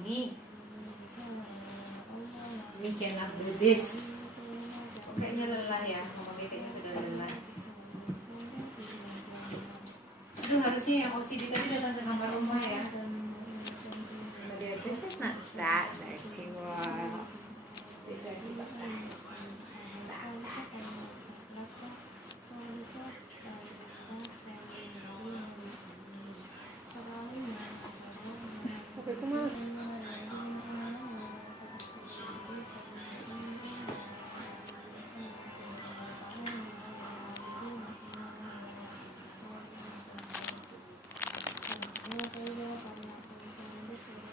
Mami. We cannot do this. Kayaknya lelah ya, Mama kayaknya sudah lelah. Aduh, harusnya yang OCD tadi datang ke kamar rumah ya. This is not that dirty. Wow. Oke, kemana?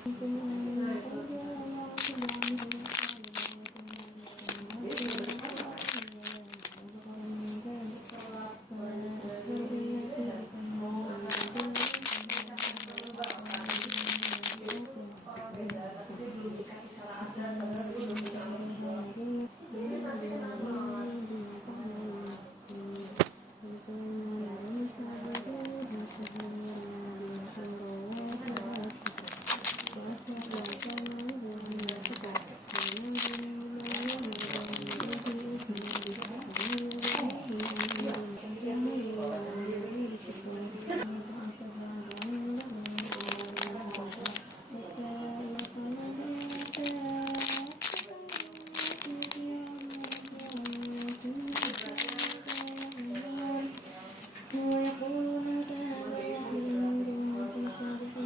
Thank you.